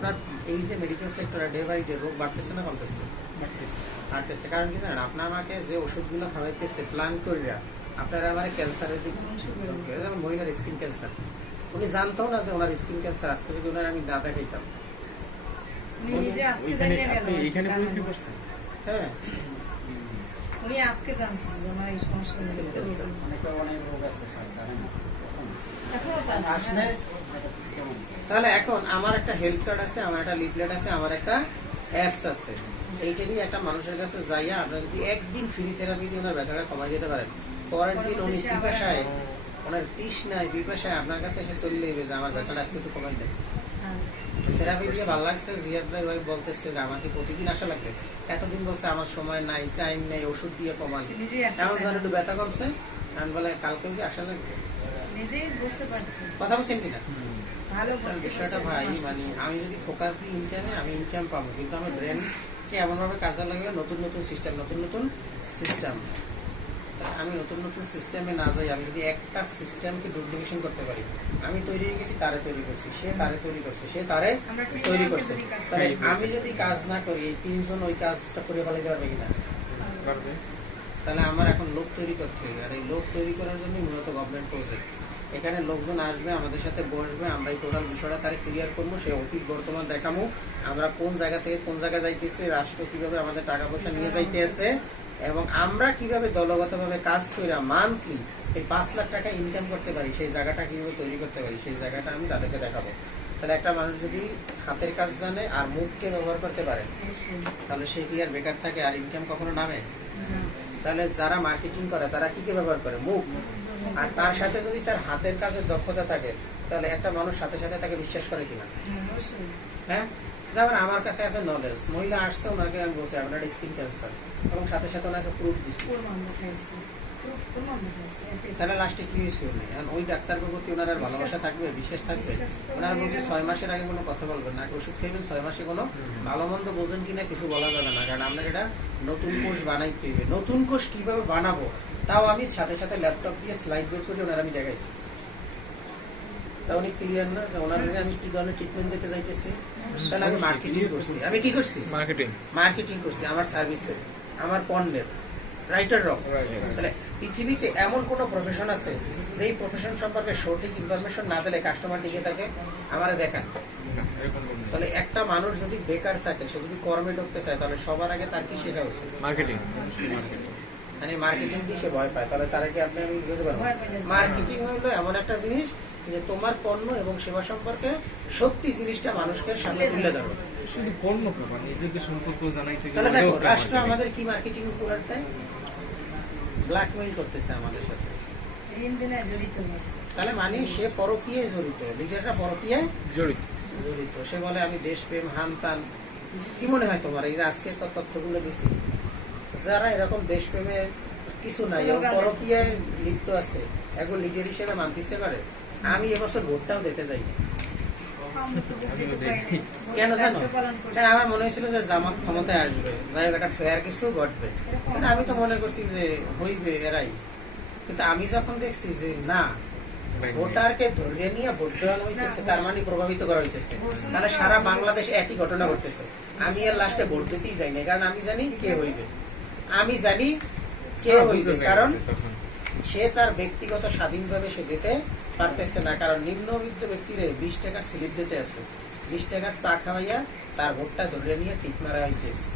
আপনার এই যে মেডিকেল সেক্টরে ডে বাই ডে রোগ বাড়তেছে না কমতেছে? বাড়তেছে। কারণ কি জানেন, আপনার আমাকে যে ওষুধগুলো খাওয়াইতেছে প্ল্যান করিয়া, আপনারা আমার ক্যান্সারের দিকে, যেমন মহিলার স্কিন ক্যান্সার, উনি জানতো না যে ওনার স্কিন ক্যান্সার। আজকে যদি ওনার আমি দাদা খাইতাম, হ্যাঁ উনি আজকে জানছে যে আমার এই সমস্যা স্কিন ক্যান্সার। তাহলে এখন আমার একটা হেলথ কার্ড আছে, আমার একটা লিফলেট আছে, আমার একটা অ্যাপস আছে। এইটারই একটা মানুষের কাছে যাইয়া আপনার যদি একদিন ফ্রি থেরাপি দিয়ে ওনার ব্যথাটা কমাই দিতে পারেন, পরের দিন উনি পিপাসায়, ওনার তৃষ্ণায় বিপাশায় আপনার কাছে এসে চলে যাবে যে আমার ব্যথাটা আজকে একটু কমাই দেন। থেরাপি দিয়ে ভালো লাগছে। জিয়াদ ভাই ভাই বলতেছে যে আমাকে প্রতিদিন আসা লাগবে। এতদিন বলছে আমার সময় নাই, টাইম নেই, ওষুধ দিয়ে কমান। এমন ধর একটু ব্যথা কমছে, আমি বলে কালকে কি আসা লাগবে। কথা বলছেন কিনা? বিষয়টা ভাই, মানে আমি যদি ফোকাস দিই ইনকামে, আমি ইনকাম পাবো, কিন্তু আমার ব্রেনকে এমনভাবে কাজে লাগবে নতুন নতুন সিস্টেম, আমি নতুন নতুন সিস্টেমে না যাই। আমি যদি একটা সিস্টেমকে ডুপ্লিকেশন করতে পারি, আমি তৈরি হয়ে গেছি, তারে তৈরি করছি, সে তারে তৈরি করছে, সে তারে তৈরি করছে, তাহলে আমি যদি কাজ না করি, এই তিনজন ওই কাজটা করে ফেলাইতে পারবে কিনা? তাহলে আমার এখন লোক তৈরি করতে হবে। আর এই লোক তৈরি করার জন্য মূলত গভর্নমেন্ট প্রজেক্ট। এখানে লোকজন আসবে, আমাদের সাথে বসবে, আমরা এই টোটাল বিষয়টা তারা ক্লিয়ার করবো। সে অতীত বর্তমান দেখাবো, আমরা কোন জায়গা থেকে কোন জায়গায় যাইতেছে, রাষ্ট্র কিভাবে আমাদের টাকা পয়সা নিয়ে যাইতেছে, এবং আমরা কিভাবে দলগতভাবে কাজ করে মান্থলি এই 5 লাখ টাকা ইনকাম করতে পারি, সেই জায়গাটা কিভাবে তৈরি করতে পারি, সেই জায়গাটা আমি তাদেরকে দেখাবো। তাহলে একটা মানুষ যদি হাতের কাজ জানে আর মুখকে ব্যবহার করতে পারে, তাহলে সে কি আর বেকার থাকে? আর ইনকাম কখনো নামে? তাহলে যারা মার্কেটিং করে তারা কি কি ব্যবহার করে? মুখ। আর তার সাথে যদি তার হাতের কাজের দক্ষতা থাকে, তাহলে একটা মানুষ সাথে সাথে তাকে বিশ্বাস করে কিনা? হ্যাঁ, যেমন আমার কাছে আছে নলেজ, মহিলা আসছে, ওনাকে আমি বলছি আপনার স্কিন ক্যান্সার, এবং সাথে সাথে ওনাকে প্রুফ দিচ্ছি। তাহলে লাস্টে কি হয়েছে? ওই ডাক্তারের প্রতি ওনার আর ভালোবাসা থাকবে, বিশ্বাস থাকবে? ওনারা বলছে 6 মাসের আগে কোনো কথা বলবেন না, ওষুধ খাইবেন, 6 মাসে কোনো ভালো মন্দ বোঝেন কিনা কিছু বলা যাবে না, কারণ আপনার এটা নতুন কোষ বানাইতে হবে। নতুন কোষ কিভাবে বানাবো তাও আমি সাথে সাথে ল্যাপটপ দিয়ে স্লাইড বের করে ওনার আমি দেখাইছি। তা উনি ক্লিয়ার না যে ওনার আমি কি ধরনের ট্রিটমেন্ট দিতে যাইতেছি। তাহলে আমি মার্কেটিং করছি। আমি কি করছি? মার্কেটিং করছি আমার সার্ভিসের, আমার পণ্যের, রাইটার রক। তাহলে পৃথিবীতে এমন কোন প্রফেশন আছে যেই প্রফেশন সম্পর্কে সঠিক ইনফরমেশন না দিলে কাস্টমার টিকে থাকে? আমারে দেখান। তাহলে একটা মানুষ যদি বেকার থাকে, সে যদি কর্মে ঢুকতে চায়, তাহলে সবার আগে তার কি শেখা উচিত? মার্কেটিং। মানে মার্কেটিং কি সে ভয় পায়? তাহলে তার আগে আপনি আমি বুঝতে পারবো মার্কেটিং হলো এমন একটা জিনিস যে তোমার পণ্য এবং সেবা সম্পর্কে সত্যি জিনিসটা মানুষকে সামনে তুলে ধরো। শুধু পণ্য না, নিজেকে সম্পর্ক জানাইতে গেলে। তাহলে দেখো রাষ্ট্র আমাদের কি মার্কেটিং করতে ব্ল্যাকমেইল করতেছে আমাদের সাথে, তাহলে মানে সে পরকীয়ায় জড়িত, লিডাররা পরকীয়ায় জড়িত। সে বলে আমি দেশপ্রেম, হান তান। কি মনে হয় তোমার এই যে আজকে তথ্যগুলো দিছি, যারা এরকম দেশপ্রেমের কিছু নাই এবং পরকীয়ায় লিপ্ত আছে, এগুলো লিডার হিসেবে মানতে পারে? আমি এবছর ভোটটাও দিতে যাই। কেন জানো? আমার মনে হয়েছিল যে জামাত ক্ষমতায় আসবে, যাই হোক একটা ফেয়ার কিছু ঘটবে, কিন্তু আমি তো মনে করছি যে হইবে এরাই। কিন্তু আমি যখন দেখছি যে না, ভোটারকে ধরে নিয়ে ভোট দেওয়ানো হইতেছে, তার মানে প্রভাবিত করা হইতেছে, তাহলে সারা বাংলাদেশে একই ঘটনা ঘটতেছে। আমি আর লাস্টে ভোট দিতেই যাই না, কারণ আমি জানি কে হইবে, আমি জানি কে হইবে, কারণ সে তার ব্যক্তিগত স্বাধীনভাবে সে দিতে পারতেছে না। কারণ নিম্নবিত্ত ব্যক্তিরে 20 টাকার স্লিপ দিতে আছে, 20 টাকার চা খাওয়াইয়া তার ভোটটা ধরে নিয়ে টিক মারা হইতেছে।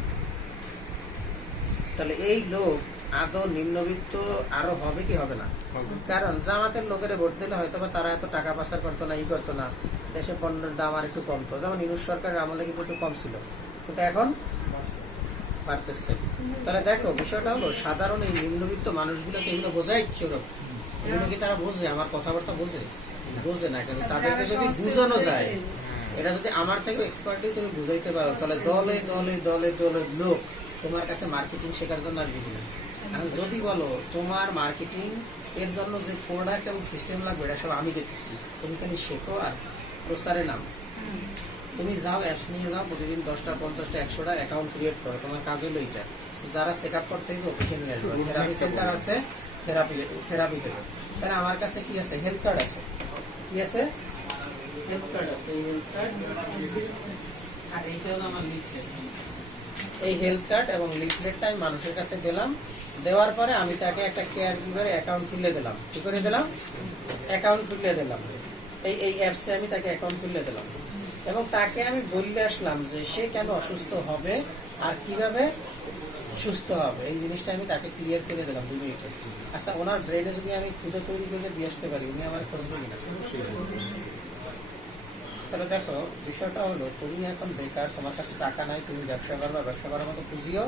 তাহলে এই লোক আদৌ নিম্নবিত্ত আরো হবে কি হবে না? কারণ জামাতের লোকের ভোট দিলে হয়তো বা তারা এত টাকা পাচার করতো না, ই করতো না, দেশে পণ্যের দাম আর একটু কমতো। যেমন ইউনুস সরকারের আমলে কিন্তু একটু কম ছিল, কিন্তু এখন পারতেছে। তাহলে দেখো বিষয়টা হলো সাধারণ এই নিম্নবিত্ত মানুষগুলোকে এগুলো বোঝাই চোরক, এগুলো কি তারা বোঝে? আমার কথাবার্তা বোঝে না কেন? তাদেরকে যদি বুঝানো যায়, এটা যদি আমার থেকে এক্সপার্টলি তুমি বুঝাইতে পারো, তাহলে দলে দলে দলে দলে লোক তোমার কাছে মার্কেটিং শেখার জন্য আসবে কিনা? আর যদি বলো তোমার মার্কেটিং এর জন্য যে প্রোডাক্ট এবং সিস্টেম লাগবে, এটা সব আমি দেখতেছি, তুমি খালি শেখো আর প্রচারে নাম। তুমি যাও, অ্যাপস নিয়ে যাও, প্রতিদিন 10টা 50টা 100টা অ্যাকাউন্ট ক্রিয়েট করো। তোমার কাজ হলো এইটা, যারা চেক আপ করতে হবে ওকে নিয়ে আসবে। থেরাপি সেন্টার আছে, থেরাপি দেবে। তাহলে আমার কাছে কি আছে? হেলথ কার্ড আছে। কি আছে? হেলথ কার্ড আছে। এই হেলথ কার্ড আর এইটা হলো আমার লিফলেট। এই হেলথ কার্ড এবং লিফলেটটা আমি মানুষের কাছে দিলাম, দেওয়ার পরে আমি তাকে একটা কেয়ার গিভার অ্যাকাউন্ট খুলে দিলাম। কি করে দিলাম? অ্যাকাউন্ট খুলে দিলাম। এই অ্যাপসে আমি তাকে অ্যাকাউন্ট খুলে দিলাম এবং তাকে আমি বলে আসলাম যে সে কেন অসুস্থ হবে আর কিভাবে সুস্থ হবে, এই জিনিসটা আমি তাকে ক্লিয়ার করে দিলাম 2 মিনিটে। আচ্ছা, ওনার ব্রেনে যদি আমি খুদে তৈরি করে দিয়ে আসতে পারি, উনি আমার খুঁজবে কিনা? তাহলে দেখো, বিষয়টা হলো তুমি এখন বেকার, তোমার কাছে টাকা নাই, তুমি ব্যবসা করবা, ব্যবসা করার মতো পুঁজিও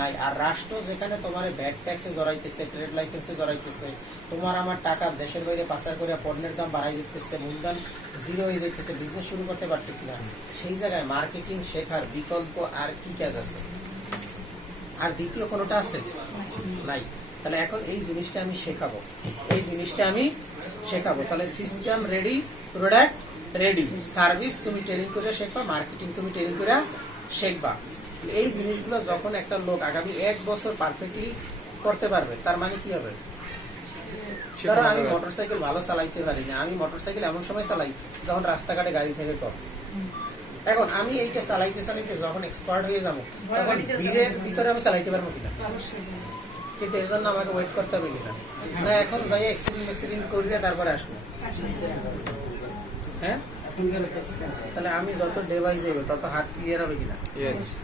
নাই, আর রাষ্ট্র যেখানে তোমার ভ্যাট ট্যাক্সে জড়াইতেছে, ট্রেড লাইসেন্সে জড়াইতেছে, তোমার আমার টাকা দেশের বাইরে পাচার করে পণ্যের দাম বাড়াই দিতেছে, মূলধন জিরো হয়ে যেতেছে, বিজনেস শুরু করতে পারতেছি না, সেই জায়গায় মার্কেটিং শেখার বিকল্প আর কি কাজ আছে? আর দ্বিতীয় কোনোটা আছে? নাই। তাহলে এখন এই জিনিসটা আমি শেখাবো, এই জিনিসটা আমি শেখাবো। তাহলে system ready, product ready, service তুমি ট্রেনিং করে শিখবা, মার্কেটিং তুমি ট্রেনিং করে শিখবা। এই জিনিসগুলো যখন একটা লোক আগামী 1 বছর পারফেক্টলি করতে পারবে, তার মানে কি হবে? ধরো আমি মোটরসাইকেল ভালো চালাইতে পারি না, আমি মোটরসাইকেল এমন সময় চালাই যখন রাস্তাঘাটে গাড়ি থেকে কম। এখন আমি এইটা চালাইতে চালাইতে যখন এক্সপার্ট হয়ে যাবো, তখন ভিড়ের ভিতরে আমি চালাইতে পারবো কিনা? কিন্তু এর জন্য আমাকে ওয়েট করতে হবে কিনা? না এখন যাই এক্সিডেন্ট করিলে তারপরে আসবো? হ্যাঁ, তাহলে আমি যত ডে বাই যাবো তত হাত ক্লিয়ার হবে কিনা?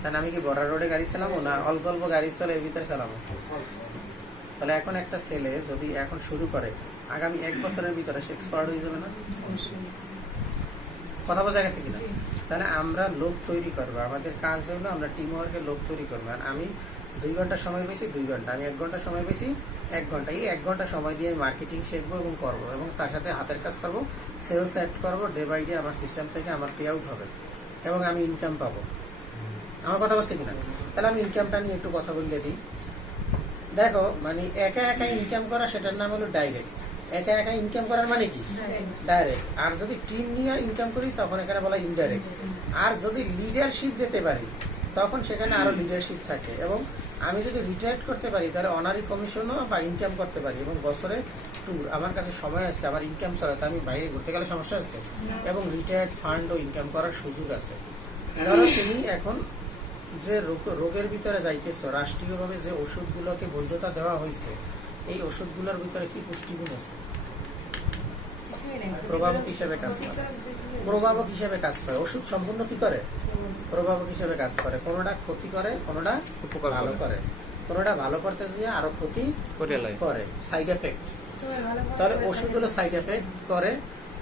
তাহলে আমি কি বড় রোডে গাড়ি চালাবো না অল্প অল্প গাড়ি চলে এর ভিতরে চালাবো? তাহলে এখন একটা ছেলে যদি এখন শুরু করে, আগামী 1 বছরের ভিতরে সে এক্সপার্ট হয়ে যাবে না? কথা বোঝা গেছে কিনা? তাহলে আমরা লোক তৈরি করবো, আমাদের কাজ হলো আমরা টিম ওয়ার্কে লোক তৈরি করবো। আর আমি 2 ঘন্টা সময় পেয়েছি 2 ঘন্টা, আমি 1 ঘন্টা সময় পেয়েছি 1 ঘন্টা, এই 1 ঘন্টা সময় দিয়ে আমি মার্কেটিং শিখবো এবং করবো, এবং তার সাথে হাতের কাজ করবো, সেলস অ্যাড করবো, ডে বাই ডে আমার সিস্টেম থেকে আমার পে আউট হবে এবং আমি ইনকাম পাবো। আমার কথা বলছে কিনা? তাহলে আমি ইনকামটা নিয়ে একটু কথা বলে দিই। দেখো, মানে একা একা ইনকাম করা, সেটার নাম হলো ডাইরেক্ট। একা একা ইনকাম করার মানে কি? ডাইরেক্ট। আর যদি টিম নিয়ে ইনকাম করি তখন এখানে বলা ইনডাইরেক্ট। আর যদি লিডারশিপ দিতে পারি তখন সেখানে আরো লিডারশিপ থাকে, এবং আমি যদি রিটায়ার করতে পারি তাহলে অনারি কমিশনও বা ইনকাম করতে পারি, এবং বছরে ট্যুর, আমার কাছে সময় আছে, আমার ইনকাম চালাতে আমি বাইরে ঘুরতে গেলে সমস্যা আছে, এবং রিটায়ার্ড ফান্ডও ইনকাম করার সুযোগ আছে। ধরো তুমি এখন যে রোগের ভিতরে যাইতেছো, রাষ্ট্রীয়ভাবে যে ওষুধগুলোকে বৈধতা দেওয়া হয়েছে, এই ওষুধগুলোর ভিতরে কি পুষ্টিগুণ আছে? প্রভাবক হিসেবে কাজ করে, প্রভাবক হিসেবে কাজ করে। ওষুধ সম্পূর্ণ কি করে? প্রভাবক হিসেবে কাজ করে। কোনোটা ক্ষতি করে, কোনোটা ভালো করে, কোনোটা ভালো করতে গিয়ে আরো ক্ষতি করে, সাইড এফেক্ট। তাহলে ওষুধগুলো সাইড এফেক্ট করে,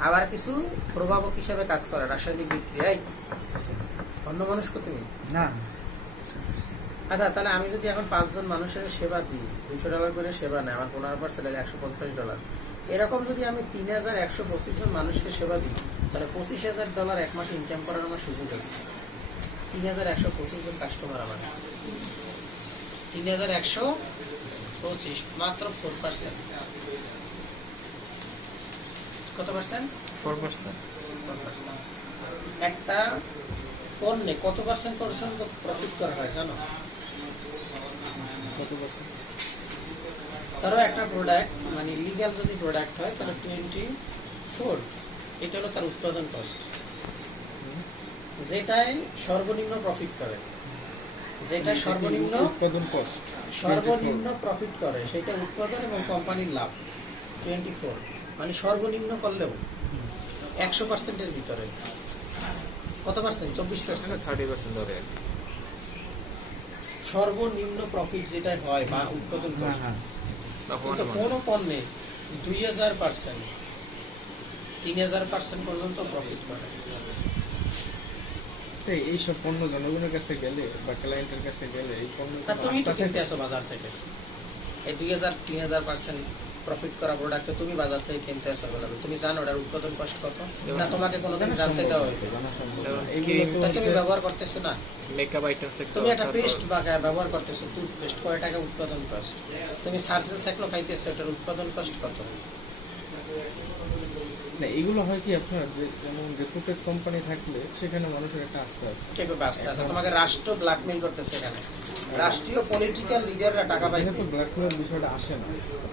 আবার কিছু প্রভাবক হিসেবে কাজ করে, রাসায়নিক বিক্রিয়ায়। অন্য মানুষ তুমি না। আচ্ছা, তাহলে আমি যদি এখন 5 জন মানুষের সেবা দিই, $200 করে সেবা নেয়, আমার 15% $150, এরকম যদি আমি 3125 জন মানুষকে সেবা দিই, তাহলে $25,000 এক মাসে ইনকাম করার আমার সুযোগ আছে। 3125 জন কাস্টমার আমার, 3125, মাত্র 4%। কত পার্সেন্ট? 4%। একটা পণ্যে কত পার্সেন্ট পর্যন্ত প্রফিট করা হয় জানো? ধরো একটা প্রোডাক্ট, মানে লিগ্যাল যদি প্রোডাক্ট হয় তাহলে 24, এটা হলো তার উৎপাদন কস্ট, যেটাই সর্বনিম্ন প্রফিট করে, যেটা সর্বনিম্ন উৎপাদন কস্ট, সর্বনিম্ন প্রফিট করে, সেটা উৎপাদন এবং কোম্পানির লাভ। 24 মানে সর্বনিম্ন করলেও 100%-এর ভিতরে কত পার্সেন্ট? 24%, 30% ধরে সর্বনিম্ন প্রফিট যেটা হয় বা উৎপাদন কস্ট। কিন্তু কোনো পণ্যে 2000%, 3000% পর্যন্ত প্রফিট করে। এইসব পণ্য জনগণের কাছে গেলে বা ক্লায়েন্টের কাছে গেলে এই পণ্য তুমি তো কিনতে আসো বাজার থেকে, এই 2000-3000% প্রফিট করা প্রোডাক্টে তুমি বাজার থেকে কিনতে আসো, তুমি জানো ওটার উৎপাদন কষ্ট কত? না তোমাকে কোনোদিন জানতে দেওয়া হইবে? তুমি ব্যবহার করতেছো না, মেকআপ আইটেম তুমি একটা পেস্ট বা ব্যবহার করতেছো, টুথপেস্ট, কয় টাকা উৎপাদন কষ্ট? তুমি সার্জেন সাইক্লো খাইতেছো, এটার উৎপাদন কষ্ট কত? না, এগুলো হয় কি আপনার, যে যেমন রেপুটেড কোম্পানি থাকলে সেখানে মানুষের একটা আস্থা আছে। কিভাবে আস্থা আছে? তোমাকে রাষ্ট্র ব্ল্যাকমেইল করতেছে, এখানে রাষ্ট্রীয় পলিটিক্যাল লিডাররা টাকা পায়। এখানে তো ব্ল্যাকমেইলের বিষয়টা আসে না।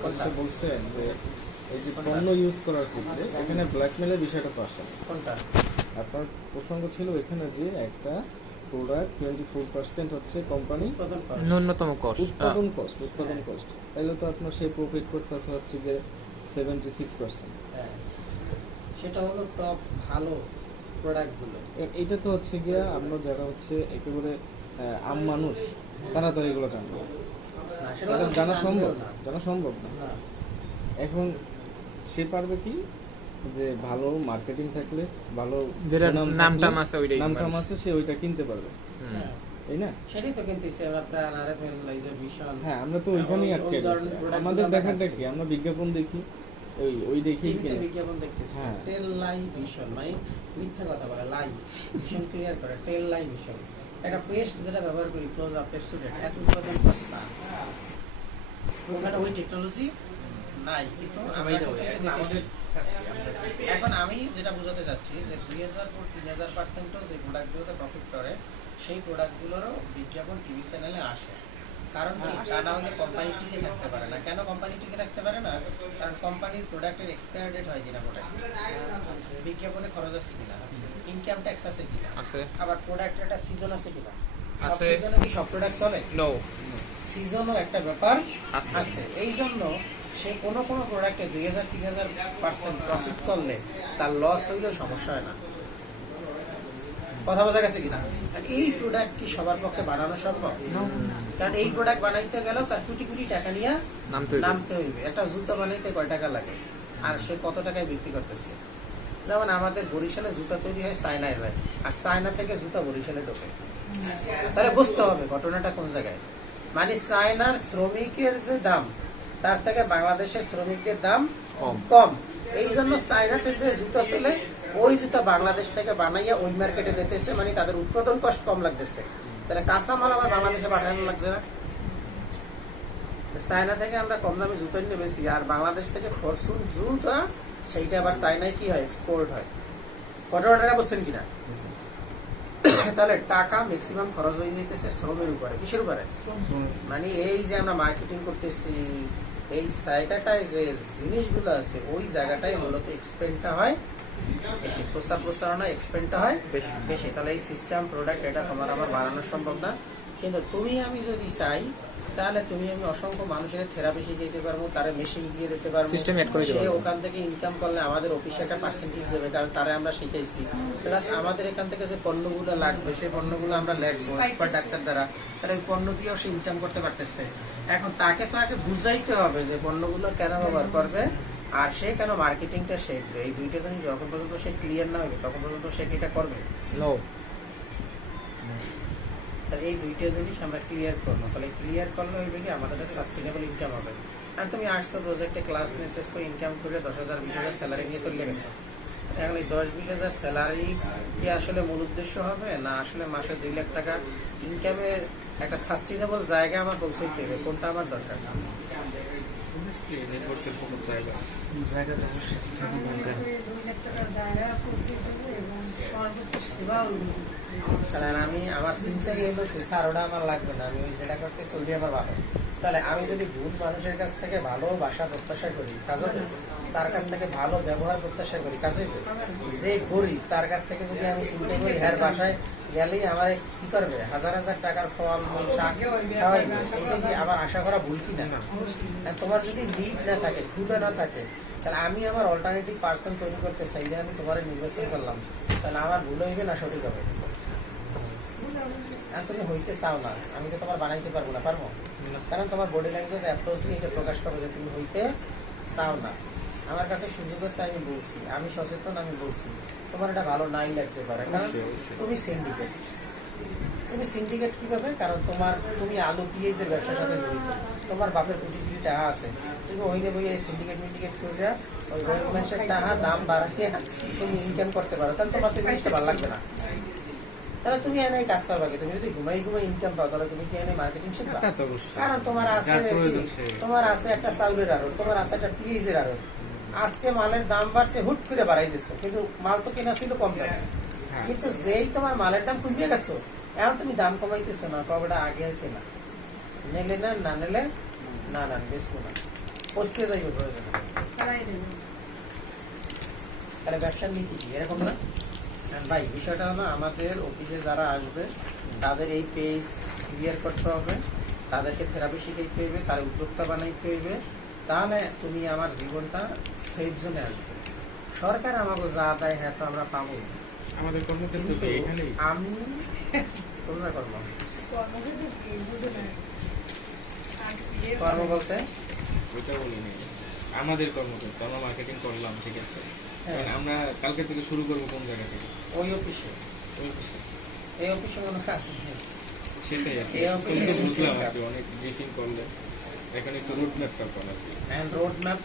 আপনি বলছেন যে এই যে পণ্য ইউজ করার ক্ষেত্রে এখানে ব্ল্যাকমেইলের বিষয়টা তো আসে না। কোনটা? আপনার প্রসঙ্গ ছিল এখানে যে একটা প্রোডাক্ট 24% হচ্ছে কোম্পানি উৎপাদন cost। ন্যূনতম কস্ট উৎপাদন কস্ট তাহলে তো আপনার সে প্রফিট করতেছে হচ্ছে যে 76%। হ্যাঁ, সেটা হলো টপ ভালো প্রোডাক্টগুলো। এটা তো হচ্ছে গিয়া আমরা যারা হচ্ছে একেবারে আম মানুষ তারা তো এগুলো জানবে না, সেটা এটা তো জানা জানবেও সম্ভব না। জানা সম্ভব না। না, এখন সে পারবে কি যে ভালো মার্কেটিং থাকলে ভালো যেটা সুনাম নাম থাকলে, টাম আছে ওইটাই নাম টাম মানুষ। আছে সে ওইটা কিনতে পারবে, হ্যাঁ, তাই না? সেটাই তো কিনতেছি আমরা প্রাণ আরএফএল লাইজার ভিশন। হ্যাঁ, আমরা তো ওইখানেই ওই আটকে ধরনের গেছি। product আমাদের গুলো দেখার আমরা দেখি আমরা বিজ্ঞাপন দেখি ওই দেখি টিভিতে কিনে। বিজ্ঞাপন দেখতেছি হ্যাঁ। টেল লাই ভিশন, মানে মিথ্যা কথা বলে, লাই ভিশন ক্লিয়ার করে, টেল লাই ভিশন। একটা পেস্ট যেটা ব্যবহার করি ক্লোজ আপ পেপসোডেট, এত উৎপাদন কষ্ট না, ওখানে ওই টেকনোলজি নাই, কিন্তু আমরা কোথায় দেখেছি। এখন আমি যেটা বোঝাতে চাচ্ছি যে 2000-3000% যে প্রোডাক্টগুলোতে প্রফিট করে সেই প্রোডাক্টগুলোরও বিজ্ঞাপন টিভি চ্যানেলে আসে। কারণ কি, তা না হলে কোম্পানি টিকে থাকতে পারে না। কেন কোম্পানি টিকে থাকতে পারে না? কারণ কোম্পানির প্রোডাক্টের এক্সপায়ার ডেট হয় কিনা, প্রোডাক্ট বিজ্ঞাপনে খরচ আছে কিনা, ইনকাম ট্যাক্স আছে কিনা, আছে আবার প্রোডাক্টের একটা সিজন আছে কিনা। সব আছে। সিজনে কি সব প্রোডাক্ট চলে? নো সিজনও একটা ব্যাপার আছে। আছে। এই জন্য সে কোনো প্রোডাক্টে 2000-3000% প্রফিট করলে তার লস হইলেও সমস্যা হয় না। কথা বোঝা গেছে কিনা? আর এই প্রোডাক্ট কি সবার পক্ষে বানানো সম্ভব? কারণ এই প্রোডাক্ট বানাইতে গেলেও তার কোটি কোটি টাকা নিয়ে নামতে হইবে। একটা জুতা বানাইতে কয় টাকা লাগে, আর সে কত টাকায় বিক্রি করতেছে। যেমন আমাদের বরিশালে জুতা তৈরি হয় চায়নায় যায়, আর চায়না থেকে জুতা বরিশালে ঢোকে। তাহলে বুঝতে হবে ঘটনাটা কোন জায়গায়। মানে চায়নার শ্রমিকের যে দাম তার থেকে বাংলাদেশের শ্রমিকদের দাম কম। এই জন্য চায়নাতে যে জুতা চলে ওই জুতা বাংলাদেশ থেকে বানাইয়া ওই মার্কেটে দিতেছে, মানে তাদের উৎপাদন কষ্ট কম লাগতেছে। তাহলে কাঁচামাল আমার বাংলাদেশে পাঠানো লাগছে না। চায়না থেকে আমরা কম দামে জুতা নিয়ে বেশি, আর বাংলাদেশ থেকে ফরচুন জুতা সেইটা আবার চায়নায় কি হয়, এক্সপোর্ট হয়। ঘটনাটা বুঝছেন কিনা? তাহলে টাকা ম্যাক্সিমাম খরচ হয়ে যাইতেছে শ্রমের উপরে। কিসের উপরে? মানে এই যে আমরা মার্কেটিং করতেছি এই জায়গাটায় যে জিনিসগুলো আছে ওই জায়গাটায় মূলত এক্সপেন্ডটা হয় বেশি, প্রচারণা এক্সপেন্ডটা হয় বেশি। তাহলে এই সিস্টেম প্রোডাক্ট এটা তোমার আমার বানানো সম্ভব না। কিন্তু তুমি আমি যদি চাই তাহলে তুমি আমি অসংখ্য মানুষের থেরাপি শিখে দিতে পারবো, তারা মেশিন দিয়ে দিতে পারবো, সিস্টেম অ্যাড করে দিতে সে পারবো। ওখান থেকে ইনকাম করলে আমাদের অফিসে একটা পার্সেন্টেজ দেবে, কারণ তারা আমরা শিখাইছি। প্লাস আমাদের এখান থেকে যে পণ্যগুলো লাগবে সেই পণ্যগুলো আমরা লেখবো এক্সপার্ট ডাক্তার দ্বারা, তারা এই পণ্য দিয়েও সে ইনকাম করতে পারতেছে। এখন তাকে তো আগে বুঝাইতে হবে যে পণ্যগুলো কেন ব্যবহার করবে আর সে কেন মার্কেটিংটা শিখবে। এই দুইটা জিনিস যখন পর্যন্ত সে ক্লিয়ার না হবে তখন পর্যন্ত সে এটা করবে। নো তাহলে এই দুইটা জিনিস আমরা ক্লিয়ার করবো। তাহলে ক্লিয়ার করলে হইবে কি আমাদের সাস্টেনেবল ইনকাম হবে। আর তুমি আসছো প্রজেক্টে ক্লাস নিতেছো, ইনকাম করে 10,000-20,000 স্যালারি নিয়ে চলে গেছো। এখন এই 10-20,000 স্যালারি কি আসলে মূল উদ্দেশ্য হবে, না আসলে মাসে 2 লাখ টাকা ইনকামের একটা সাস্টেনেবল জায়গা আমার পৌঁছাইতে হবে? কোনটা আমার দরকার? জায়গাটা অবশ্যই 2 লাখ টাকার জায়গা পৌঁছে দেবো এবং সর্বোচ্চ সেবাও দেবো। তাহলে আমি আমার চিন্তা গিয়ে বলছি স্যার ওটা আমার লাগবে না, আমি ওই যেটা করতে চলবি আমার ভালো। তাহলে আমি যদি ভুল মানুষের কাছ থেকে ভালোবাসা প্রত্যাশা করি কাজ হবে, তার কাছ থেকে ভালো ব্যবহার প্রত্যাশা করি কাজ হবে। যে গরিব তার কাছ থেকে যদি আমি চিন্তা করি হ্যার বাসায় গেলেই আমার কি করবে, 1000 টাকার ফল মূল শাক খাওয়াইবে, এইটা কি আমার আশা করা ভুল কি না? আর তোমার যদি নিড না থাকে, ক্ষুধা না থাকে, তাহলে আমি আমার অল্টারনেটিভ পার্সন তৈরি করতে চাই যে আমি তোমার নির্বাচন করলাম, তাহলে আমার ভুল হইবে না সঠিক হবে? আর তুমি হইতে চাও না, আমি তো তোমার বানাইতে পারবো না, পারবো? কারণ তোমার বডি ল্যাঙ্গুয়েজ অ্যাপ্রোচই এটা প্রকাশ করো যে তুমি হইতে চাও না। আমার কাছে সুযোগ আছে, আমি বলছি, আমি সচেতন, আমি বলছি। তোমার এটা ভালো নাই লাগতে পারে, কারণ তুমি সিন্ডিকেট। তুমি সিন্ডিকেট কিভাবে? কারণ তুমি আলু পিঁয়াজের ব্যবসার সাথে জড়িত, তোমার বাপের কোটি কোটি টাকা আছে, তুমি ওইনে বই এই সিন্ডিকেট মিন্ডিকেট করিয়া ওই গরিব মানুষের টাকা দাম বাড়াইয়া তুমি ইনকাম করতে পারো, তাহলে তোমার তো জিনিসটা ভালো লাগবে না। তাহলে তুমি এনে কাজ করবা কি? তুমি যদি ঘুমাই ইনকাম পাও তাহলে তুমি কি এনে মার্কেটিং শিখবা? কারণ তোমার আছে একটা চাউলের আড়ত, তোমার আছে একটা পিঁয়াজের আড়ত। আজকে মালের দাম বাড়ছে, হুট করে বাড়াই দিচ্ছ, কিন্তু মাল তো কেনা ছিল কম দামে। কিন্তু যেই তোমার মালের দাম কমিয়ে গেছো, এখন তুমি দাম কমাইতেছো না, কবেটা আগে কেনা নেলে না, না নেলে না বেচবো না, পচতে যাইবে প্রয়োজনে। তাহলে ব্যবসার নীতি কি এরকম না? ভাই বিষয়টা হলো আমাদের অফিসে যারা আসবে তাদের এই পেজ ক্লিয়ার করতে হবে, তাদেরকে থেরাপি শিখাইতে হইবে, তার উদ্যোক্তা বানাইতে হইবে, তাহলে তুমি আমার জীবনটা সেফ জোনে আসবে। সরকার আমাকে যা দেয় হ্যাঁ তো আমরা পাবো, আমাদের কর্মক্ষেত্র কিন্তু কি এখানেই? আমি কোনটা কর্ম কর্মক্ষেত্রে কি বুঝে না আর কি এর কর্ম বলতে ওইটা বলিনি, আমাদের কর্মক্ষেত্র আমরা মার্কেটিং করলাম, ঠিক আছে, হ্যাঁ। এখন আমরা কালকে থেকে শুরু করবো কোন জায়গা থেকে? ওই অফিসে, ওই অফিসে। এই অফিসে কোনো কাজ নেই। সেটাই আর কি। এই অফিসে তুমি তো বুঝলাম system আর কি, অনেক ব্রিফিং করলে এখন একটু রোড ম্যাপটা করা আর কি। অ্যান্ড রোড ম্যাপ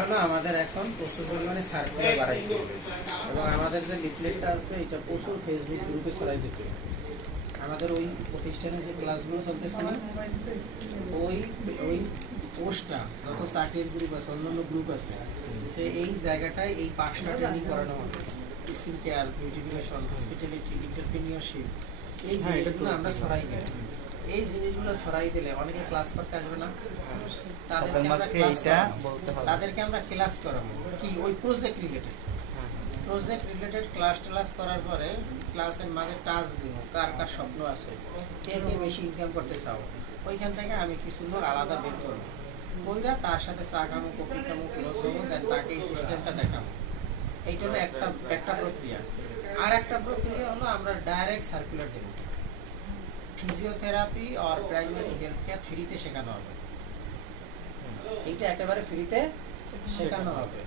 হলো আমাদের এখন প্রচুর পরিমাণে সার্কুলার বাড়াইতে হবে এবং আমাদের যে লিফলেটটা আছে এটা প্রচুর ফেসবুক গ্রুপে ছড়াই দিতে হবে। আমাদের ওই প্রতিষ্ঠানে যে ক্লাসগুলো চলতেছে না, মোবাইল ফেসবুক ওই ওই পোস্টটা যত চাকরির গ্রুপ আছে, অন্যান্য গ্রুপ আছে, যে এই জায়গাটায় এই 5টা ট্রেনিং করানো হবে: skin care, beautification, hospitality, entrepreneurship. এই হ্যাঁ, এটা জিনিসগুলো তো আমরা ছড়াই দেব। এই জিনিসগুলো ছড়াই দিলে অনেকে ক্লাস করতে আসবে না, তাদেরকে তাদের আমরা মাঝে ক্লাস এইটা করাবো। বলতে হবে। তাদেরকে আমরা ক্লাস করাবো কি ওই project related, project related class করার পরে ক্লাসের মাঝে টাচ দিব, কার কার স্বপ্ন আছে, কে কে বেশি ইনকাম করতে চাও, ওইখান থেকে আমি কিছু লোক আলাদা বের করবো, কইরা তার সাথে চা খামো, কফি খামো, ক্লোজ হবো, দেন তাকে এই সিস্টেমটা দেখাবো। এইটা হলো একটা একটা প্রক্রিয়া। আর একটা প্রক্রিয়া হলো আমরা ডাইরেক্ট সার্কুলার দেব, ফিজিওথেরাপি আর প্রাইমারি হেলথ কেয়ার ফ্রিতে শেখানো হবে। এইটা একেবারে ফ্রিতে শেখানো হবে।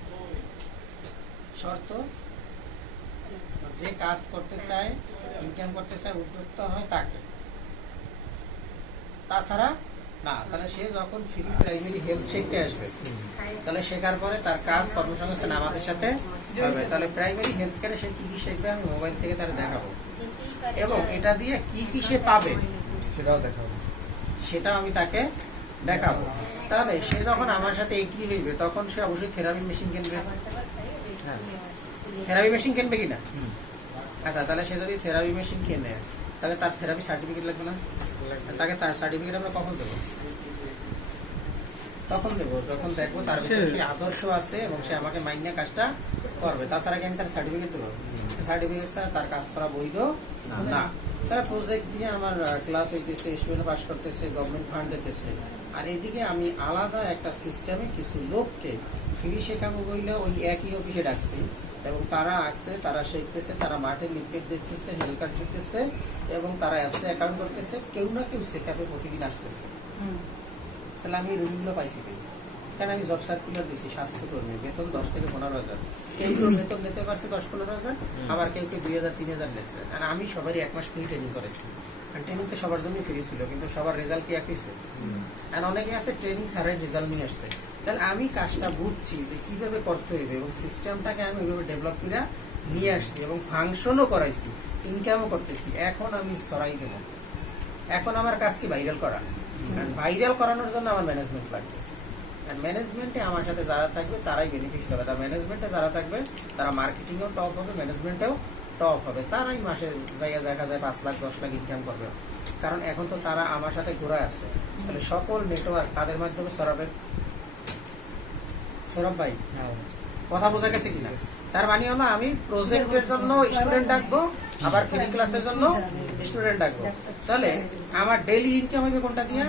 শর্ত, যে কাজ করতে চায়, ইনকাম করতে চায়, উদ্যোক্তা হয় তাকে, তাছাড়া না। তাহলে সে যখন ফ্রি প্রাইমারি হেলথ শিখতে আসবে, তাহলে শেখার পরে তার কাজ কর্মসংস্থান আমাদের সাথে হবে। তাহলে প্রাইমারি হেলথ কেয়ারে সে কি কি শিখবে আমি মোবাইল থেকে তারা দেখাবো, এবং এটা দিয়ে কি কি সে পাবে সেটাও দেখাবো। সেটাও আমি তাকে দেখাবো। তাহলে সে যখন আমার সাথে এগ্রি হইবে তখন সে অবশ্যই থেরাপি মেশিন কিনবে। থেরাপি মেশিন কিনবে কিনা? আচ্ছা, তাহলে সে যদি থেরাপি মেশিন কেনে তাহলে তার থেরাপি সার্টিফিকেট লাগবে না? তাকে তার সার্টিফিকেট আমরা কখন দেবো? তখন দেবো যখন দেখবো তার ভিতরে সে আদর্শ আছে এবং সে আমাকে মাইনে কাজটা করবে। তাছাড়া কি আমি তার সার্টিফিকেট দেবো? সার্টিফিকেট ছাড়া তার কাজ করা বৈধ না। তারা প্রজেক্ট দিয়ে আমার ক্লাস হইতেছে, স্টুডেন্ট পাস করতেছে, গভর্নমেন্ট ফান্ড দিতেছে, আর এইদিকে আমি আলাদা একটা সিস্টেমে কিছু লোককে ফ্রি শেখাবো বইলে ওই একই অফিসে ডাকছি, এবং তারা আসছে, তারা শিখতেছে, তারা মাঠে লিফলেট দিতেছে, হেলথ কার্ড দিতেছে, এবং তারা অ্যাপসে অ্যাকাউন্ট করতেছে, কেউ না কেউ শেখাবে প্রতিদিন আসতেছে। তাহলে আমি এই রুলগুলো পাইছি কেন? কারণ আমি জব সার্কুলার দিছি, স্বাস্থ্যকর্মী বেতন 10 থেকে 15,000, কেউ কেউ বেতন নিতে পারছে 10-15,000, আবার কেউ কেউ 2,000-3,000 নিয়েছে। আর আমি সবারই 1 মাস ফ্রি ট্রেনিং করেছি। আর ট্রেনিং তো সবার জন্যই ফ্রি ছিল, কিন্তু সবার রেজাল্ট কি একই ছিল? আর অনেকে আছে ট্রেনিং ছাড়াই রেজাল্ট নিয়ে আসছে। তাহলে আমি কাজটা বুঝছি যে কিভাবে করতে হবে, এবং সিস্টেমটাকে আমি ওইভাবে ডেভেলপ করে নিয়ে আসছি এবং ফাংশনও করাইছি, ইনকামও করতেছি। এখন আমি ছড়াই দেবো। এখন আমার কাজ কি ভাইরাল করা, ভাইরাল করানোর জন্য আমার ম্যানেজমেন্ট লাগবে। আর ম্যানেজমেন্টে আমার সাথে যারা থাকবে তারাই বেনিফিট হবে। তার ম্যানেজমেন্টে যারা থাকবে তারা মার্কেটিংয়েও টপ হবে, ম্যানেজমেন্টেও টপ হবে। তারাই মাসে জায়গা দেখা যায় 5 লাখ 10 লাখ ইনকাম করবে, কারণ এখন তো তারা আমার সাথে ঘোরা আছে। তাহলে সকল নেটওয়ার্ক তাদের মাধ্যমে ছড়াবে। সৌরভ ভাই, কথা বোঝা গেছে কিনা? তার মানে হলো আমি প্রজেক্টের জন্য স্টুডেন্ট ডাকবো, আবার ফ্রি ক্লাসের জন্য স্টুডেন্ট ডাকবো। তাহলে আমার ডেইলি ইনকাম হবে কোনটা দিয়ে?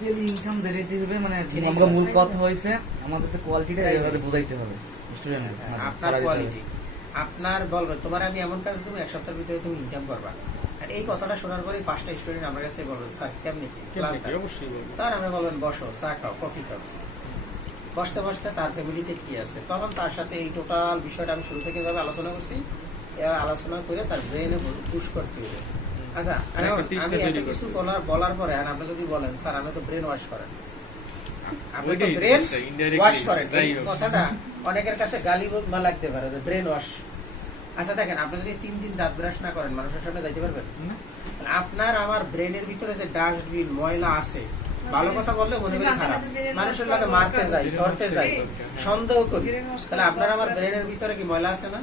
ডেইলি ইনকাম যেটাই হবে, মানে আমাদের মূল কথা হইছে আমাদের যে কোয়ালিটিটা এভাবে বুঝাইতে হবে স্টুডেন্ট। আপনার কোয়ালিটি, আপনার বলবে তোমার আমি এমন কাজ দেবো 1 সপ্তাহের ভিতরে তুমি ইনকাম করবা। আর এই কথাটা শোনার পরে 5টা স্টুডেন্ট আমার কাছে বলবে স্যার কেমনি কি? অবশ্যই বলবো। তার আমরা বলবেন বসো, চা খাও, কফি খাও। বসতে বসতে তার ফ্যামিলিতে কি আছে, তখন তার সাথে এই টোটাল বিষয়টা আমি শুরু থেকে যেভাবে আলোচনা করছি, আলোচনা করে তার ব্রেনে পুশ করতে হবে। আচ্ছা, এখন আমি এত কিছু বলার পরে আর আপনি যদি বলেন স্যার আমি তো ব্রেন ওয়াশ করেন, আপনি তো ব্রেন ওয়াশ করেন, এই কথাটা অনেকের কাছে গালি লাগতে পারে ব্রেন ওয়াশ। আচ্ছা দেখেন, আপনি যদি 3 দিন দাঁত ব্রাশ না করেন মানুষের সামনে যাইতে পারবেন? আপনার আমার ব্রেনের ভিতরে যে ডাস্টবিন ময়লা আছে, ভালো কথা বললে মনে করি খারাপ, মানুষের লাগে মারতে যাই, ধরতে যাই, সন্দেহ করি, তাহলে আপনার আমার ব্রেনের ভিতরে কি ময়লা আছে না?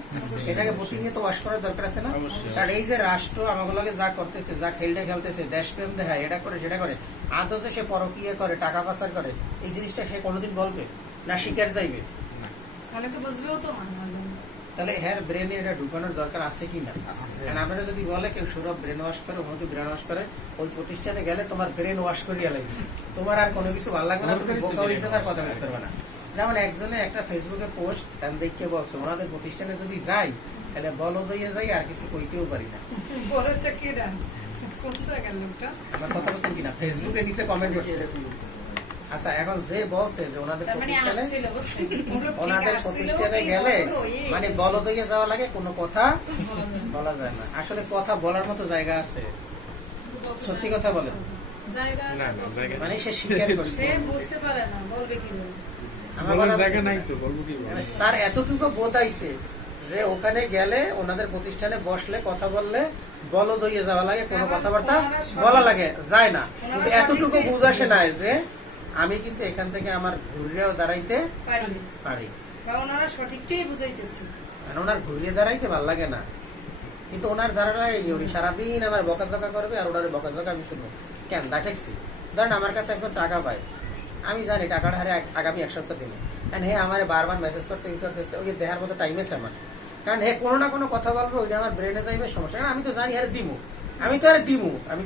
এটাকে প্রতিনিয়ত ওয়াশ করার দরকার আছে না? কারণ এই যে রাষ্ট্র আমাগুলোকে যা করতেছে, যা খেলটা খেলতেছে, দেশপ্রেম দেখায়, এটা করে সেটা করে, আদৌ যে সে পরকীয়া করে, টাকা পাচার করে, এই জিনিসটা সে কোনোদিন বলবে না? শিকার যাইবে? অনেকে বুঝবেও তো মাঝে মাঝে। তাহলে হ্যাঁ ব্রেনে এটা ঢুকানোর দরকার আছে কি না? আছে। কারণ আপনারা যদি বলে কেউ সৌরভ ব্রেন ওয়াশ করে, ওনাকে ব্রেন ওয়াশ করে, ওই প্রতিষ্ঠানে গেলে তোমার ব্রেন ওয়াশ করিয়া লাগবে, তোমার আর কোনো কিছু ভালো লাগবে না, তুমি বোকা হয়ে যাবে আর কথা বলতে পারবে না। যেমন একজনে একটা ফেসবুকে পোস্ট দেখে বলছে ওনাদের প্রতিষ্ঠানে যদি যাই তাহলে বলদ হয়ে যাই, আর কিছু কইতেও পারি না। বড়টা কে ডান কোন জায়গার লোকটা? আমার কথা বলছেন কিনা? ফেসবুকে নিচে কমেন্ট করছে। আচ্ছা, এখন যে বলছে যে ওনাদের তার মানে প্রতিষ্ঠানে আসছিল বুঝছেন, ওনাদের প্রতিষ্ঠানে গেলে মানে বলদ হয়ে যাওয়া লাগে, কোনো কথা বলা যায় না। আসলে কথা বলার মতো জায়গা আছে, সত্যি কথা বলেন, জায়গা না আছে না বলতে। জায়গা মানে সে স্বীকার করছে। সে বুঝতে পারে না, বলবে কি বলবে? আমার বলার কথা জায়গা বুঝছেন নাই কিনা? তো বলবো কি বলবো? মানে তার এতটুকু বোধ আইছে যে ওখানে গেলে ওনাদের প্রতিষ্ঠানে বসলে কথা বললে বলদ হয়ে যাওয়া লাগে, কোনো আবার কথাবার্তা ওনারা সঠিক- বলা লাগে যায় না। ওনারা কিন্তু সঠিক এতটুকু যে- বুঝ আসে না যে আমি কিন্তু এখান থেকে আমার ঘুরিয়েও দাঁড়াইতে পারি পারি। বা ওনারা সঠিকটাই বুঝাইতেছে। মানে ওনার ঘুরিয়ে দাঁড়াইতে ভাল লাগে না, কিন্তু ওনার ধারণায় এই যে উনি সারাদিন আমার বকাঝকা করবে আর ওনার বকাঝকা আমি শুনবো। কেন দেখছি, ধরেন আমার কাছে একজন টাকা পায়, আমি জানি টাকাটা হারে আগামী এক সপ্তাহ দিনে, কারণ হে আমার বারবার মেসেজ করতে ই করতেছে, ওই দেখার মতো টাইম আছে আমার, কারণ হে কোনো না কোনো কথা বলবো, ওইটা আমার ব্রেনে যাইবে সমস্যা। কারণ আমি তো জানি হারে দিমু, আমি তো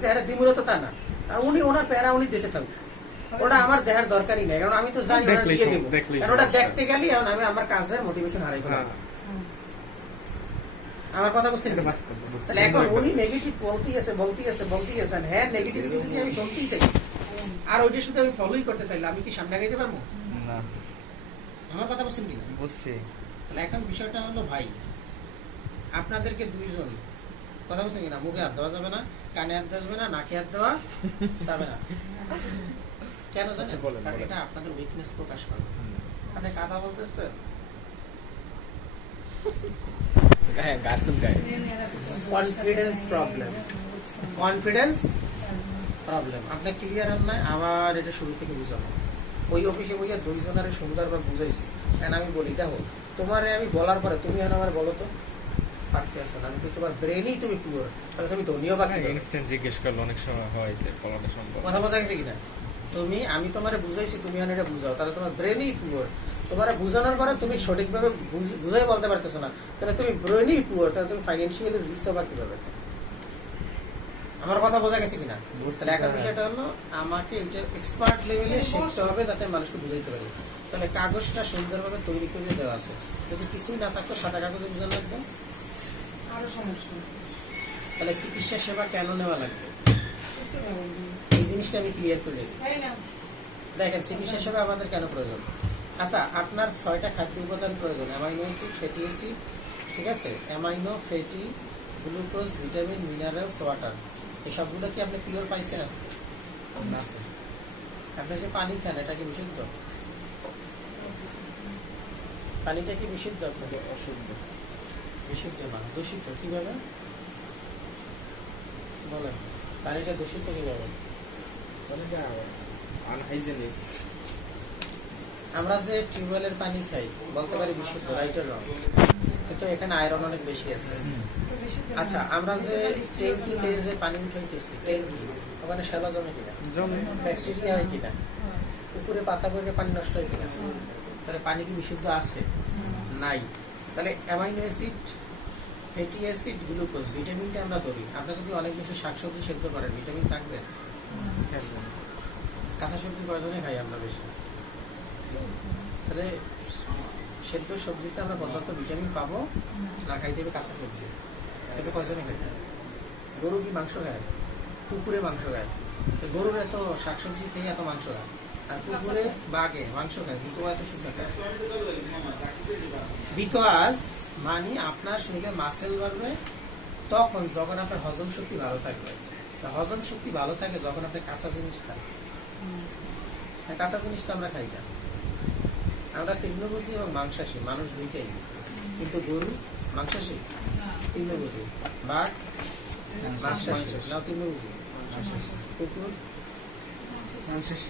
হারে দিমুরও তো তা না, আর উনি ওনার প্যারা উনি দিতে থাকবে, ওটা আমার দেখার দরকারই নেই, কারণ আমি তো জানি ওনার দেখলেই দিয়ে সম- দিব। দেখলেই কারণ ওটা সমস্যা। দেখতে গেলেই এখন আমি আমার কাজের মোটিভেশন হারাই ফেলাম। হ্যাঁ, আমার কথা বুঝছেন এটা কি? বাস্তব, বাস্তব। তাহলে এখন উনি নেগেটিভ বলতেই আছেন, হ্যাঁ নেগেটিভিটি যদি আমি চলতেই থাকি আর ওইটা শুধু আমি ফলোই করতে চাইলে আমি কি সামনে আগাইতে পারবো? না, আমার কথা বুঝছেন কিনা? বুঝছি। তাহলে এখন বিষয়টা হলো ভাই, আপনাদেরকে দুইজন কথা বলছেন কিনা, মুখে হাত দেওয়া যাবে না, কানে হাত দেওয়া যাবে না, নাকে হাত দেওয়া যাবে না। কেন আচ্ছা, জানেন? বলেন, কারণ বলেন। এটা আপনাদের উইকনেস প্রকাশ করে। আপনি কথা বলতেছেন, হ্যাঁ, গার্সুন গায়ে। Confidence problem, confidence problem. আপনি ক্লিয়ার হন না, আবার এটা শুরু থেকে বুঝাবো। ওই অফিসে বইয়া দুইজনের সুন্দরভাবে বুঝাইছি, কারণ আমি বলি দেখো তোমারে আমি বলার পরে তুমি এখন আমার বলো তো পারতে আসো না, আমি তো তোমার ব্রেনই তুমি পুরো, তাহলে তুমি ধনীয় বাকি ইনস্ট্যান্ট জিজ্ঞেস করলে অনেক সময় হয় যে বলাটা সম্ভব। কথা বোঝা গেছে কিনা? আমি তোমারে বুঝাইছি, তুমি এখন এটা বুঝাও, তাহলে তোমার ব্রেনই পুয়ার। তোমার বুঝানোর পরে তুমি সঠিকভাবে বুঝাই বলতে পারতেছো না, তাহলে তুমি ব্রেনই পুয়ার, তাহলে তুমি ফাইন্যান্সিয়ালি রিচ হবা কিভাবে? আমার কথা বোঝা গেছে কিনা? তাহলে এখন বিষয়টা হলো আমাকে এটা এক্সপার্ট লেভেলে শিখতে হবে যাতে মানুষকে বুঝাইতে পারি। তাহলে কাগজটা সুন্দরভাবে তৈরি করে দেওয়া আছে, যদি কিছুই না থাকতো সাদা কাগজে বোঝানো লাগবে, আরো সমস্যা। তাহলে চিকিৎসা সেবা কেন নেওয়া লাগবে? সুস্থ হবে। এই জিনিসটা আমি ক্লিয়ার করে দিই। তাই না? দেখেন চিকিৎসা সেবা আমাদের কেন প্রয়োজন? আচ্ছা, আপনার 6টা খাদ্য উপাদান প্রয়োজন, অ্যামাইনো অ্যাসিড, ফ্যাটি অ্যাসিড, ঠিক আছে, amino, fatty, glucose, vitamin, minerals, water. এই সবগুলো কি আপনি পিওর পাইছেন আজকে? না, আপনি যে পানি খান এটা কি বিশুদ্ধ? পানিটা কি বিশুদ্ধ? আপনাকে অশুদ্ধ। বিশুদ্ধ না, দূষিত। কিভাবে বলেন? পানিটা দূষিত কিভাবে? আনহাইজেনিক। আমরা যে টিউবওয়েলের পানি খাই বলতে পারি বিশুদ্ধ, রাইটের রং, কিন্তু এখানে আয়রন অনেক বেশি আছে। একটু বেশি দেবো। আচ্ছা, আমরা যে ট্যাঙ্কিতে যে পানি উঠাইতেছি, ট্যাঙ্কি, ওখানে শ্যালা জমে কিনা, জমে। ব্যাকটেরিয়া হয় কিনা, পুকুরে পাতা পড়ে পানি নষ্ট হয় কিনা, তাহলে পানি কি বিশুদ্ধ আছে? নাই। তাহলে amino acid, fatty acid, glucose, ভিটামিনটা আমরা ধরি। আমরা যদি অনেক বেশি শাকসবজি সেদ্ধ করেন ভিটামিন থাকবে? কাঁচা সবজি কয়জনে খাই আমরা বেশি? তাহলে সেদ্ধ সবজিতে আমরা পর্যাপ্ত ভিটামিন পাবো না, খাইতে হবে কাঁচা সবজি। এটা কয়জনে খাই? গরু কি মাংস খায়? কুকুরে মাংস খায়। তো গরুর এত শাকসবজি খেয়ে এত মাংস খায়, আর কুকুরে বাঘে মাংস খায় কিন্তু ও এত শুকনো খায়। বিকজ মানে আপনার শরীরে মাসেল বাড়বে তখন যখন আপনার হজম শক্তি ভালো থাকবে। তো হজম শক্তি ভালো থাকে যখন আপনি কাঁচা জিনিস খান। কাঁচা জিনিস তো আমরা খাই না, আমরা তৃণভোজী এবং মাংসাশী মানুষ দুইটাই, কিন্তু গরু মাংসাশী, তৃণভোজী, বাঘ মাংসাশী, নাও তৃণভোজী, কুকুর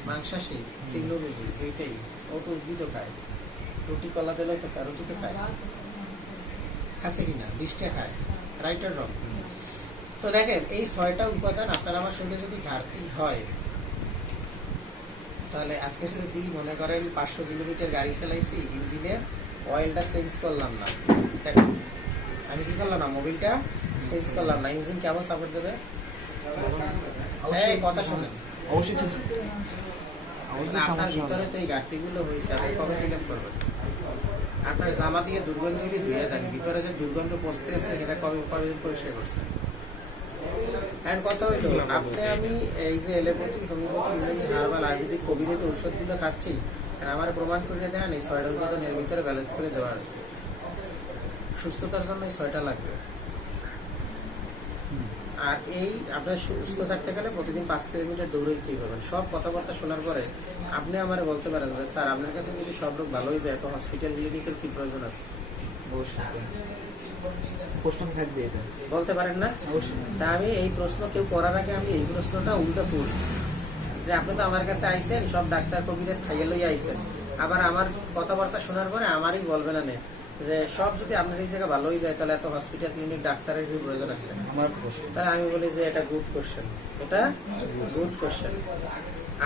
মাংসাশী, তৃণভোজী দুইটাই। ও তো উদ্ভিদও খায়, রুটি কলা দিলেও তো খায়, রুটি তো খায়, খাচ্ছে কিনা, বিষটা খায়, রাইটার রং। তো দেখেন এই 6টা উপাদান আপনার আমার শরীরে যদি ঘাটতি হয়, তাহলে আজকে যদি মনে করেন 500 কিলোমিটার গাড়ি চালাইছি, ইঞ্জিনের অয়েলটা চেঞ্জ করলাম না, দেখেন, আমি কি করলাম না, মোবিলটা চেঞ্জ করলাম না, ইঞ্জিন কেমন সাপোর্ট দেবে? এই কথা শুনেন, অবশ্যই মানে আপনার ভিতরে তো এই ঘাটতিগুলো হয়েছে, আপনি কবে ফিল আপ করবেন? আপনার জামা দিয়ে দুর্গন্ধগুলি ধুয়ে যান, ভিতরে যে দুর্গন্ধ পচতে আছে সেটা কবে কবে পরিষ্কার করছে? এখন কথা হইলো, আপনি আমি এই যে allopathy, homeopathy, Unani, herbal, Ayurvedic, কবিরাজ ঔষধগুলো খাচ্ছি, আর আমার প্রমাণ করে দেন এই 6টা উপাদান এর ভিতরে ব্যালেন্স করে দেওয়া আছে। সুস্থতার জন্য এই 6টা লাগবে। আর এই আপনার সুস্থ থাকতে গেলে প্রতিদিন 5 কিলোমিটার দৌড়াইতেই পারবেন। সব কথাবার্তা শোনার পরে আপনি আমার বলতে পারেন যে স্যার আপনার কাছে যদি সব রোগ ভালো হয়ে যায় তো হসপিটাল ক্লিনিকের কি প্রয়োজন আছে? অবশ্যই প্রশ্ন থাকবে এটা, বলতে পারেন না? অবশ্যই। তা আমি এই প্রশ্ন কেউ করার আগে আমি এই প্রশ্নটা উল্টো করি যে আপনি তো আমার কাছে আইছেন, সব ডাক্তার কবিরাজ খাইয়ে লইয়া আইছেন, আবার আমার কথাবার্তা শোনার পরে আমারই বলবেন না যে সব যদি আপনার এই জায়গায় ভালো হয়ে যায় তাহলে এত হসপিটাল ক্লিনিক ডাক্তারের কি প্রয়োজন আছে? আমার প্রশ্ন তাহলে আমি বলি যে এটা গুড কোশ্চেন, এটা গুড কোশ্চেন।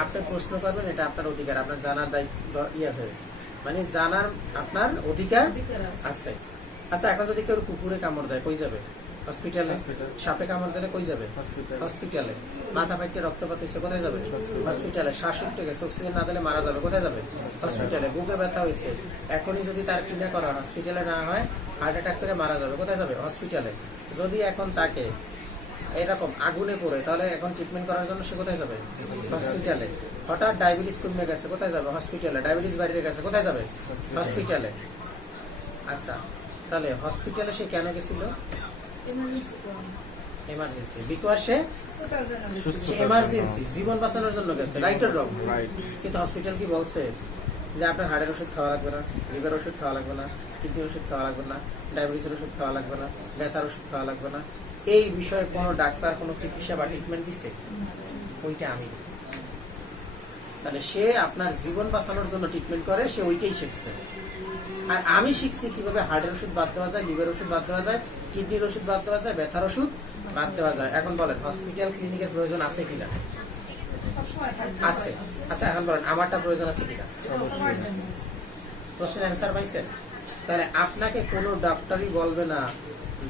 আপনি প্রশ্ন করবেন, এটা আপনার অধিকার, আপনার জানার দায়িত্ব আছে, মানে জানার আপনার অধিকার আছে। আচ্ছা, এখন যদি কেউ কুকুরে কামড় দেয় কই যাবে? হসপিটালে। সাপে কামড় দিলে কই যাবে? হসপিটালে। মাথা ফাইটে রক্তপাত হয়েছে কোথায় যাবে? হসপিটালে। শ্বাস উঠতে গেছে, অক্সিজেন না দিলে মারা যাবে কোথায় যাবে? হসপিটালে। বুকে ব্যথা হয়েছে, এখনই যদি তার কিনা করা হসপিটালে না হয় হার্ট অ্যাটাক করে মারা যাবে কোথায় যাবে? হসপিটালে। যদি এখন তাকে এরকম আগুনে পড়ে তাহলে এখন ট্রিটমেন্ট করার জন্য সে কোথায় যাবে? হসপিটালে। হঠাৎ ডায়াবেটিস কমে গেছে কোথায় যাবে? হসপিটালে। ডায়াবেটিস বাইরে গেছে কোথায় যাবে? হসপিটালে। আচ্ছা, তাহলে হসপিটালে সে কেন গেছিল? এমার্জেন্সি। বিকজ সে এমার্জেন্সি, জীবন বাঁচানোর জন্য গেছে, রাইট অর রং? কিন্তু হসপিটাল কি বলছে যে আপনার হার্টের ওষুধ খাওয়া লাগবে না, লিভার ওষুধ খাওয়া লাগবে না, কিডনির ওষুধ খাওয়া লাগবে না, ডায়াবেটিসের ওষুধ খাওয়া লাগবে না, ব্যথার ওষুধ খাওয়া লাগবে না? এই বিষয়ে কোনো ডাক্তার কোনো চিকিৎসা বা ট্রিটমেন্ট দিচ্ছে? ওইটা আমি। তাহলে সে আপনার জীবন বাঁচানোর জন্য ট্রিটমেন্ট করে, সে ওইটাই শিখছে। আর আমি শিখছি কিভাবে হার্টের ওষুধ বাদ দেওয়া যায়, লিভার ওষুধ বাদ দেওয়া যায়, কিডনির ওষুধ বাদ দেওয়া যায়, ব্যথার ওষুধ বাদ দেওয়া যায়। এখন বলেন হসপিটাল ক্লিনিকের প্রয়োজন আছে কিনা? আছে। আচ্ছা, এখন বলেন আমারটা প্রয়োজন আছে কিনা? প্রশ্নের অ্যান্সার পাইছেন? তাহলে আপনাকে কোনো ডাক্তারই বলবে না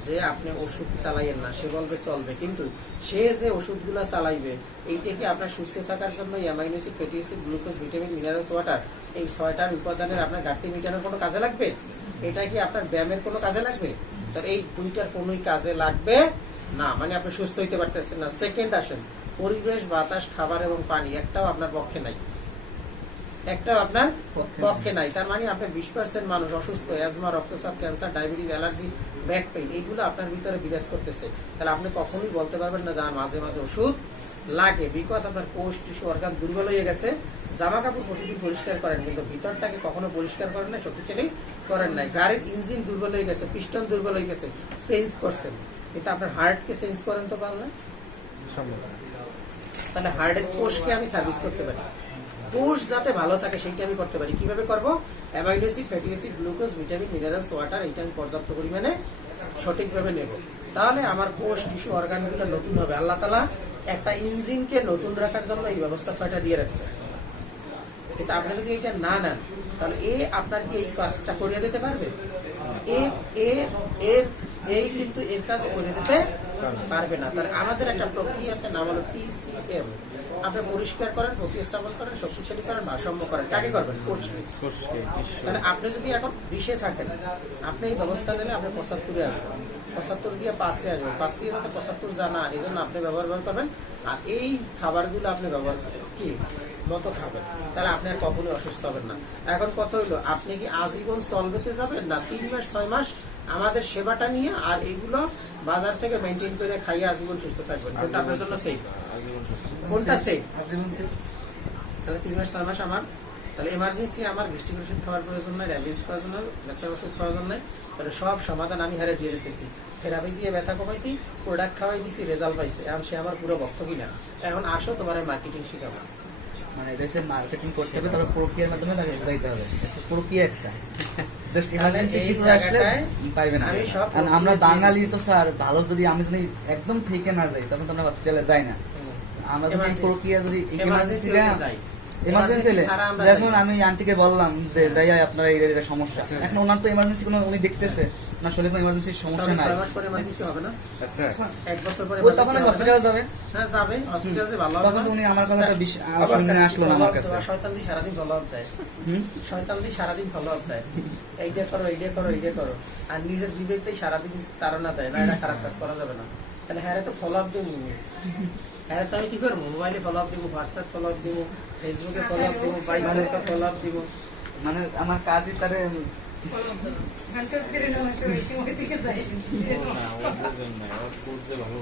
যে আপনি ওষুধ চালাইয়েন না, সে বলবে চলবে, কিন্তু সে যে ওষুধগুলো চালাইবে এইটা কি আপনার সুস্থ থাকার জন্য amino acid, fatty acid, glucose, vitamin, minerals, water, এই 6টার উপাদানের আপনার ঘাটতি মেটানোর কোনো কাজে লাগবে? এটা কি আপনার ব্যায়ামের কোনো কাজে লাগবে? তাহলে এই 2টার কোনোই কাজে লাগবে না, মানে আপনি সুস্থ হইতে পারতেছেন না। সেকেন্ড আসেন, পরিবেশ, বাতাস, খাবার এবং পানি একটাও আপনার পক্ষে নাই, একটাও আপনার পক্ষে নাই। তার মানে আপনার 20% মানুষ অসুস্থ, অ্যাজমা, রক্তচাপ, cancer, diabetes, allergy, back pain, এইগুলো আপনার ভিতরে বিরাজ করতেছে। তাহলে আপনি কখনোই বলতে পারবেন না যে মাঝে মাঝে ওষুধ লাগে, বিকজ আপনার কোষ, টিস্যু, অর্গান দুর্বল হয়ে গেছে। জামা কাপড় প্রতিদিন পরিষ্কার করেন কিন্তু ভিতরটাকে কখনো পরিষ্কার করেন না, শক্তিশালী করেন নাই। গাড়ির ইঞ্জিন দুর্বল হয়ে গেছে, পিস্টন দুর্বল হয়ে গেছে, চেঞ্জ করছেন, কিন্তু আপনার হার্টকে চেঞ্জ করেন তো পারলেন? তাহলে হার্টের কোষকে আমি সার্ভিস করতে পারি, কোষ যাতে ভালো থাকে সেইটা আমি করতে পারি। কিভাবে করব? Amino acid, fatty acid, glucose, vitamin, minerals, water, এইটা আমি পর্যাপ্ত পরিমাণে সঠিকভাবে নেব। তাহলে আমার কোষ, টিস্যু, অর্গানগুলো নতুন হবে। আল্লাহ তাআলা একটা ইঞ্জিনকে নতুন রাখার জন্য এই ব্যবস্থা 6টা দিয়ে রাখছে। কিন্তু আপনি যদি এটা না নেন তাহলে আপনার কি এই কাজটা করিয়ে দিতে পারবে? এই কিন্তু এর কাজ করে দিতে পারবে না। তাহলে আমাদের একটা প্রক্রিয়া আছে, নাম হলো TCM। আপনি পরিষ্কার করেন, প্রতিস্থাপন করেন, শক্তিশালী করেন, ভারসাম্য করেন। কাকে করবেন? কোষকে। তাহলে আপনি যদি এখন 20-এ থাকেন, আপনি এই ব্যবস্থা নিলে আপনি 75-এ আসবেন, 75 দিয়ে 5-এ আসবেন, 5 দিয়ে যাতে 75 জানা, এই জন্য আপনি ব্যবহার করবেন। আর এই খাবারগুলো আপনি ব্যবহার কি মতো খাবেন, তাহলে আপনি আর কখনোই অসুস্থ হবেন না। এখন কথা হইলো, আপনি কি আজীবন চলবেতে যাবেন না 3 মাস 6 মাস আমাদের সেবাটা নিয়ে আর এইগুলো বাজার থেকে মেনটেন করে খাইয়ে আজীবন সুস্থ থাকবেন? কোনটা আপনার জন্য সেফ? কোনটা সেফ? তাহলে 3 মাস 6 মাস আমার, তাহলে এমার্জেন্সি আমার গ্যাস্ট্রিক ওষুধ খাওয়ার প্রয়োজন নাই, ডায়াবেটিস প্রয়োজন নাই, ব্যথার ওষুধ প্রয়োজন নাই। তাহলে সব সমাধান আমি হারে দিয়ে দিতেছি। থেরাপি দিয়ে ব্যথা কমাইছি, প্রোডাক্ট খাওয়াই দিছি, রেজাল্ট পাইছে। এখন সে আমার পুরো ভক্ত কিনা। এখন আসো তোমার মার্কেটিং শিখাবো। মানে দেশে মার্কেটিং করতে হবে, তাহলে প্রক্রিয়ার মাধ্যমে তাকে বোঝাইতে হবে। প্রক্রিয়া একটা জাস্ট ইমার্জেন্সি কিছু আসলে পাইবে না। কারণ আমরা বাঙালি তো স্যার, ভালো যদি আমি যদি একদম ঠিকই না যাই তখন তো আমরা হসপিটালে যাই না। আমরা যদি এই প্রক্রিয়া যদি এমার্জেন্সি যখন আমি আন্টিকে বললাম যে যাই আপনারা এই সমস্যা, এখন ওনার তো এমার্জেন্সি কোনো উনি দেখতেছে না শরীরে কোনো ইমার্জেন্সি সমস্যা তাহলে নাই 6 মাস পরে emergency হবে না? আচ্ছা 1 বছর পরে ও তখন emergency হবে না? হসপিটালে যাবে, হ্যাঁ যাবে, হসপিটাল যে ভালো হবে তখন না? তো উনি আমার কথাটা আবার শুনে কাছে আসলো না আমার কাছে। শয়তান দিয়ে সারাদিন ফলো আপ দেয়, হুম? শয়তান দিয়ে সারাদিন ফলো আপ দেয়, এইটা করো এইটা করো এইটা করো, আর নিজের বিবেকতেই সারাদিন তাড়না দেয়, না এটা খারাপ কাজ করা যাবে না। তাহলে হ্যাঁ তো ফলো আপ দেবো, হ্যাঁ তো আমি কি করবো, মোবাইলে ফলো আপ দিব, হোয়াটসঅ্যাপ ফলো আপ দিব, ফেসবুকে ফলো আপ দিব, বাইকে ফলো আপ দিব। মানে আমার কাজই তারে ঘন্টার ফিরে নেওয়া ওই দিকে যাই ও না ও বোঝেন না, ও বুঝতে ভালো